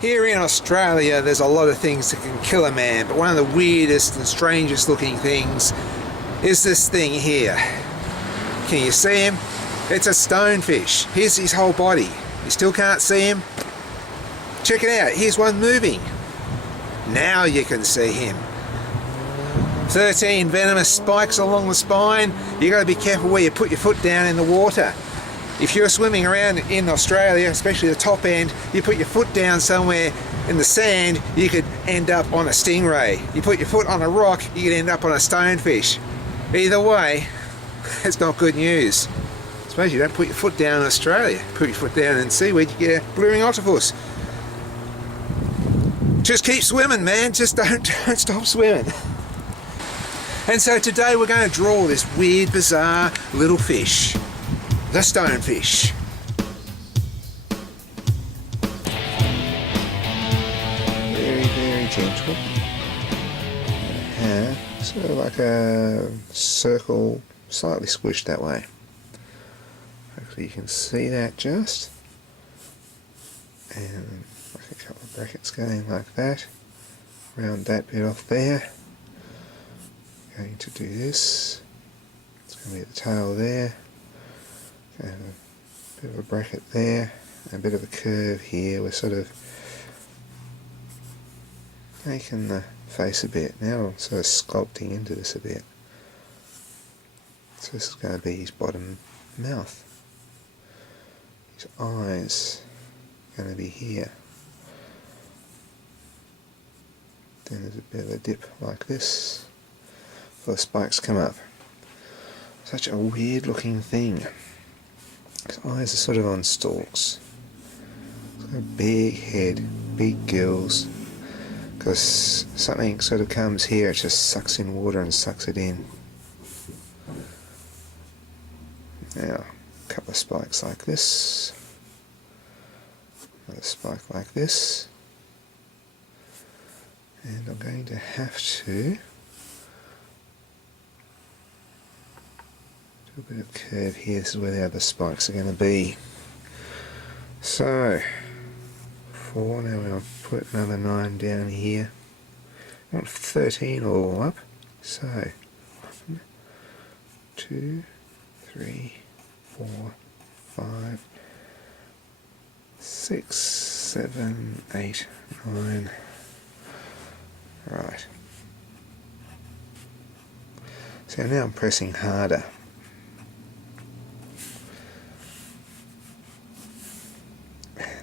Here in Australia there's a lot of things that can kill a man, but one of the weirdest and strangest looking things is this thing here. Can you see him? It's a stonefish. Here's his whole body. You still can't see him? Check it out, here's one moving. Now you can see him. 13 venomous spikes along the spine. You got to be careful where you put your foot down in the water. If you're swimming around in Australia, especially the top end, you put your foot down somewhere in the sand, you could end up on a stingray. You put your foot on a rock, you could end up on a stonefish. Either way, it's not good news. I suppose you don't put your foot down in Australia. Put your foot down in seaweed, you get a blue-ring octopus. Just keep swimming, man. Just don't stop swimming. And so today we're going to draw this weird, bizarre little fish. The stonefish. Very, very gentle. Sort of like a circle, slightly squished that way. Hopefully you can see that just. And like a couple of brackets going like that. Round that bit off there. Going to do this. It's going to be the tail there. Have a bit of a bracket there, a bit of a curve here. We're sort of making the face a bit. Now I'm sort of sculpting into this a bit. So this is going to be his bottom mouth. His eyes are going to be here. Then there's a bit of a dip like this before the spikes come up. Such a weird looking thing. His eyes are sort of on stalks. He's got a big head, big gills. Because something sort of comes here, it just sucks in water and sucks it in. Now, a couple of spikes like this. Another spike like this. And I'm going to have to a bit of curve here. This is where the other spikes are going to be. So 4, now we'll put another 9 down here. I want 13 all up. So 1, 2, 3, 4, 5, 6, 7, 8, 9. Right. So now I'm pressing harder.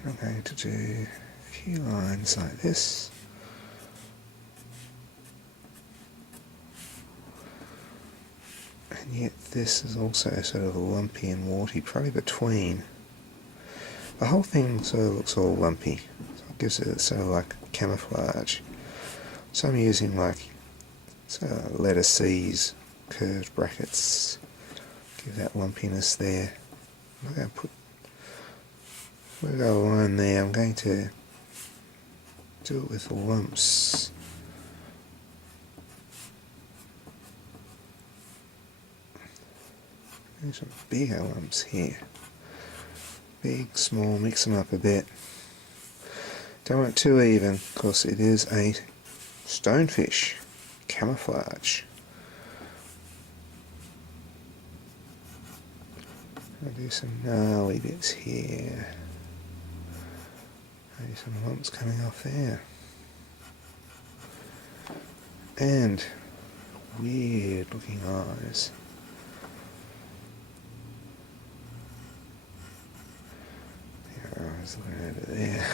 I'm going to do a few lines like this. And yet this is also sort of lumpy and warty, probably between. The whole thing sort of looks all lumpy, so it gives it sort of like camouflage. So I'm using like sort of letter C's, curved brackets, give that lumpiness there. I'm going to put we've got a line there. I'm going to do it with lumps. There's some bigger lumps here. Big, small, mix them up a bit. Don't want it too even, because it is a stonefish. Camouflage. I'll do some gnarly bits here. Maybe some lumps coming off there. And weird looking eyes. There are eyes looking over there.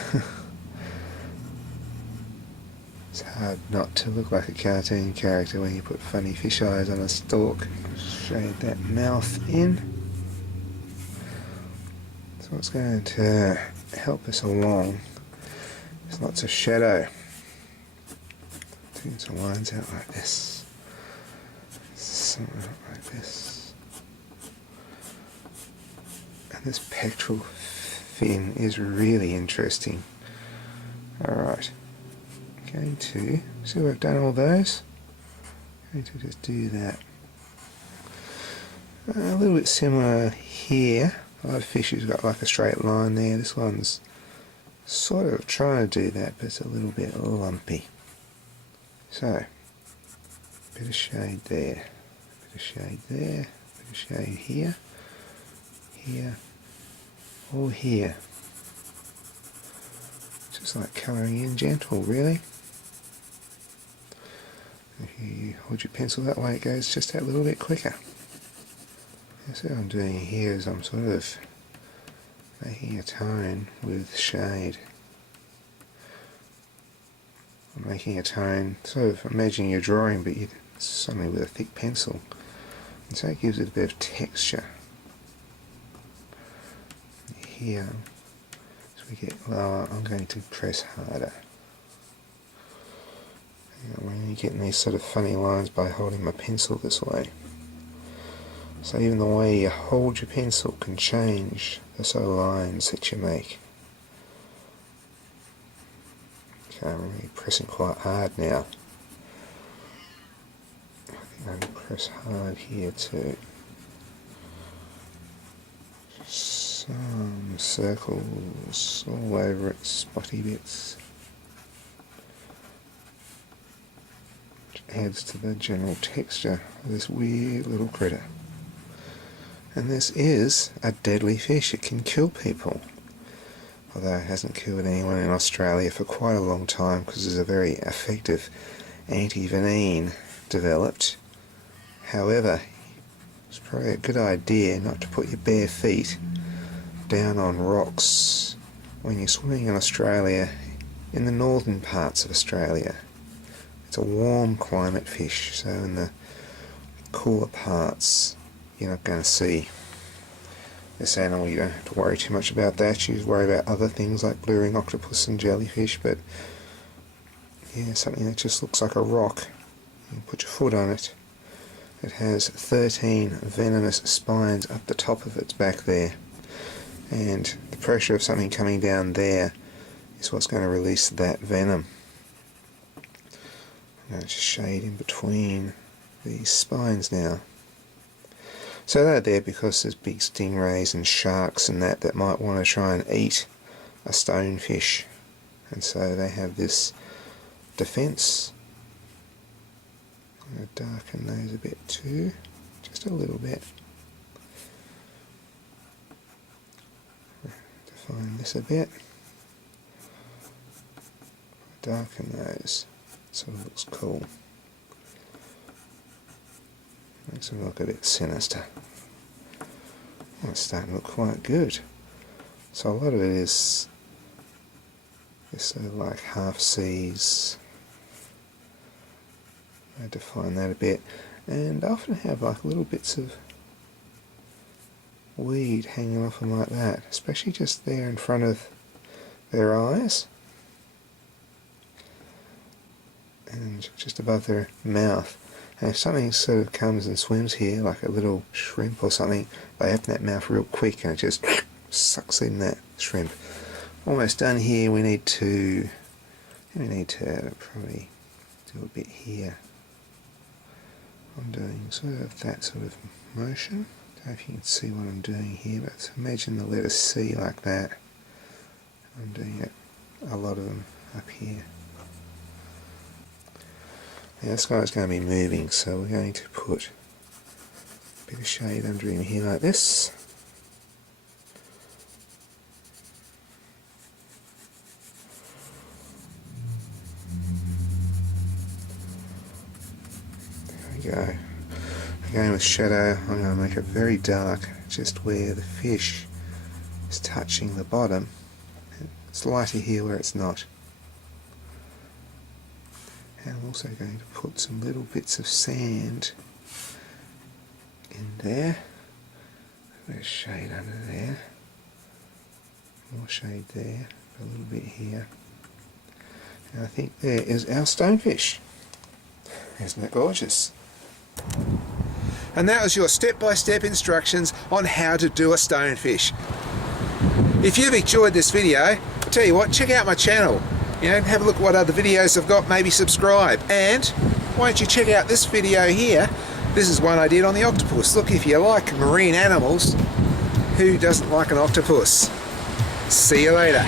It's hard not to look like a cartoon character when you put funny fish eyes on a stalk. Shade that mouth in. So what's going to help us along is lots of shadow. Taking some lines out like this. Something like this. And this pectoral fin is really interesting. Alright. Going to, see we've done all those. Going to just do that. A little bit similar here. A lot of fish has got like a straight line there. This one's sort of trying to do that, but it's a little bit lumpy. So, bit of shade there, bit of shade there, bit of shade here, here, or here. Just like colouring in gentle, really. If you hold your pencil that way, it goes just that little bit quicker. So what I'm doing here is I'm sort of making a tone with shade. I'm making a tone, sort of imagine you're drawing, but you're suddenly with a thick pencil. And so it gives it a bit of texture. Here, as we get lower, I'm going to press harder. I'm only getting these sort of funny lines by holding my pencil this way. So even the way you hold your pencil can change the sort of lines that you make. Okay, I'm really pressing quite hard now. I think I'm going to press hard here too. Some circles all over it, spotty bits. Which adds to the general texture of this weird little critter. And this is a deadly fish. It can kill people. Although it hasn't killed anyone in Australia for quite a long time because there's a very effective antivenom developed. However, it's probably a good idea not to put your bare feet down on rocks when you're swimming in Australia, in the northern parts of Australia. It's a warm climate fish, so in the cooler parts you're not going to see this animal. You don't have to worry too much about that. You just worry about other things like blue ring octopus and jellyfish, but yeah, something that just looks like a rock. You put your foot on it. It has 13 venomous spines up the top of its back there, and the pressure of something coming down there is what's going to release that venom. I'm going to just shade in between these spines now. So they're there because there's big stingrays and sharks and that might want to try and eat a stonefish, and so they have this defense. I'm going to darken those a bit too, just a little bit. Define this a bit. Darken those so it looks cool. Makes them look a bit sinister. Oh, it's starting to look quite good. So a lot of it is this sort of like half seas. I define that a bit, and I often have like little bits of weed hanging off them like that, especially just there in front of their eyes and just above their mouth. And if something sort of comes and swims here, like a little shrimp or something, they open that mouth real quick and it just sucks in that shrimp. Almost done here. We need to probably do a bit here. I'm doing sort of that sort of motion. I don't know if you can see what I'm doing here, but imagine the letter C like that. I'm doing it, a lot of them up here. Now this guy's going to be moving, so we're going to put a bit of shade under him here like this. There we go. Again with shadow, I'm going to make it very dark, just where the fish is touching the bottom. It's lighter here where it's not. And I'm also going to put some little bits of sand in there. A bit of shade under there. More shade there. A little bit here. And I think there is our stonefish. Isn't that gorgeous? And that was your step-by-step instructions on how to do a stonefish. If you've enjoyed this video, I'll tell you what, check out my channel. Have a look at what other videos I've got, maybe subscribe. And why don't you check out this video here? This is one I did on the octopus. Look, if you like marine animals, who doesn't like an octopus? See you later.